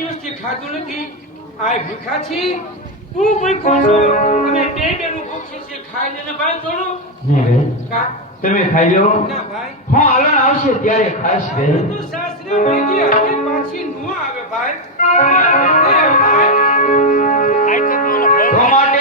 દિવસથી ખાધું નથી આ ભૂખા છી તું ભૂખો છો અમે બે બેનું ભૂખી છે ખાઈ લેને ભાઈ થોડું નહીં કા તમે ખાઈ લો ના ભાઈ હા હાલણ આવશે ત્યારે ખાઈશ બેન તો સાસરે મેગી હવે પાછી નો આવે ભાઈ તો માટે